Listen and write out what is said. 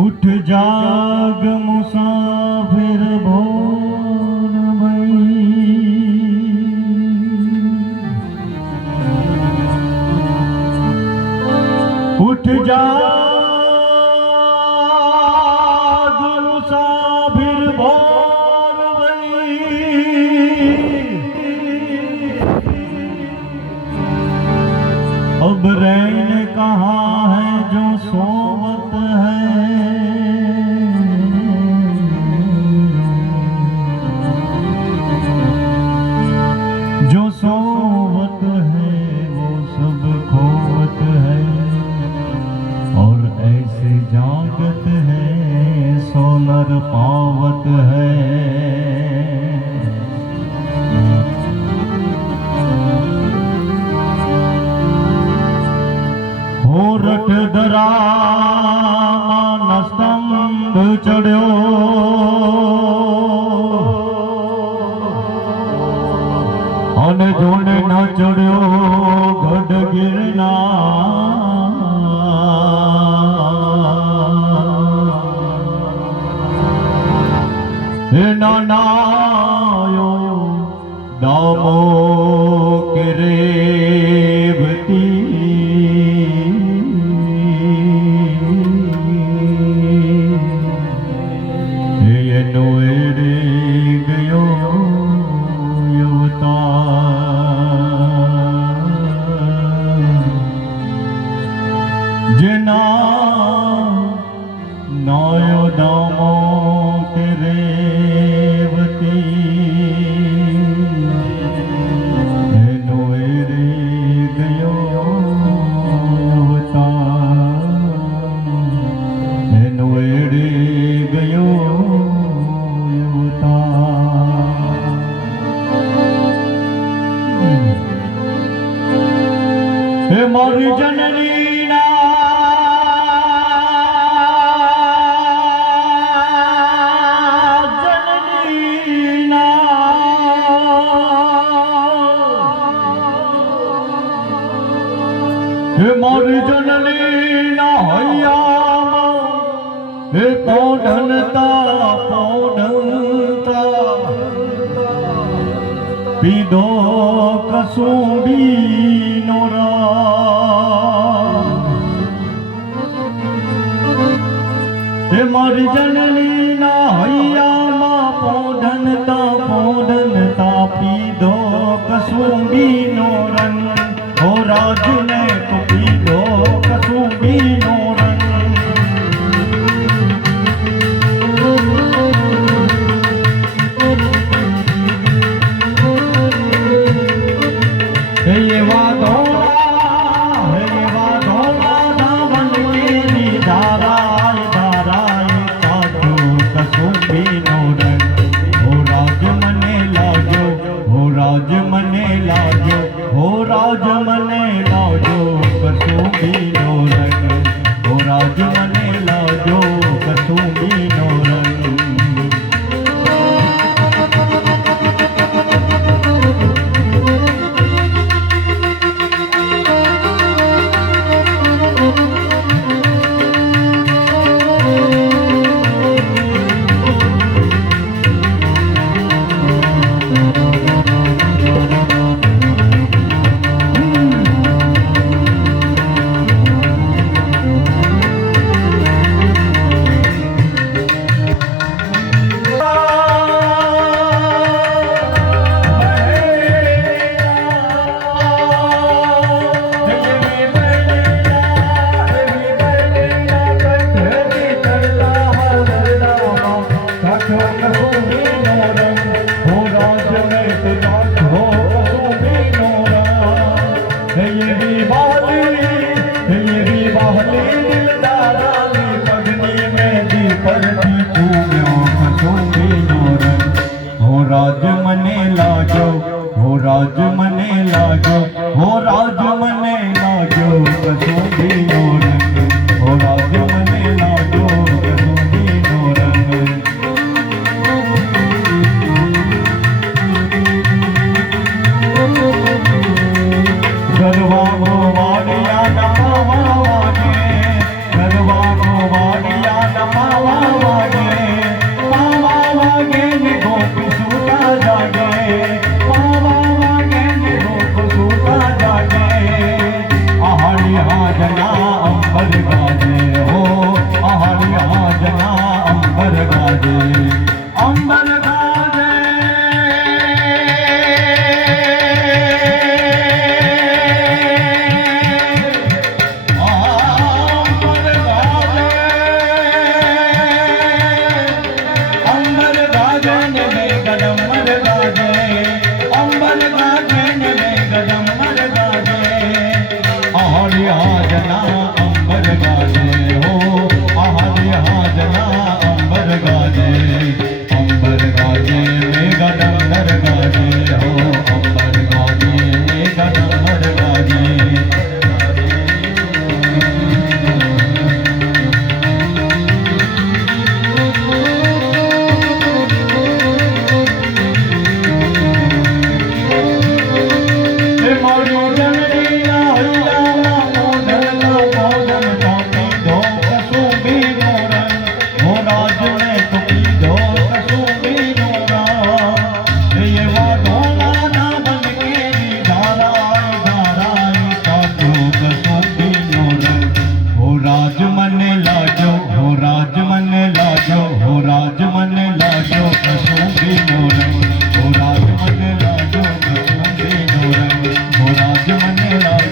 उठ जाग मुसाफिर भोर भई, उठ जाग मुसाफिर भोर भई, अब रैन कहाँ है जो सोवत है, जो सोवत है वो सब खोवत है, और ऐसे जागत है सोनर पावत है। होरठ धरा मान स्तंभ चढ़्यो, अन जोने न चढ़्यो गढ़ गिरनार। हे नानायो दामो के रेवती, जिना नायो दामो के रेवती, एनो एरे गयो अवतार, एनो एरे गयो अवतार। हे मारी जननी हे मारी जननी ना हैया, हे पौधनता पौधनता, पीधो कसुंबी नोरा। हे मारी जननी ना हैया पौधनता पौधनता, पीधो कसुंबी नोरन, हो राज ने तो पीधो कसुंबी नोरन। ये वादोला धावन केरी धाराए धाराए, काटो कसुंबी नोरन, हो राज मने लाजो, हो राज मने लाजो, हो राज मने लाजो कसुंबी नोरन, हो राज मने लाजो कसुंबी नोरन। गाजे अंबर गाजे राज मन लाजो हो राज मन लाजो हो राज मन लाजो कसुंबी नोरंग हो राज मन लाजो कसुंबी नोरंग हो राज मन लाजो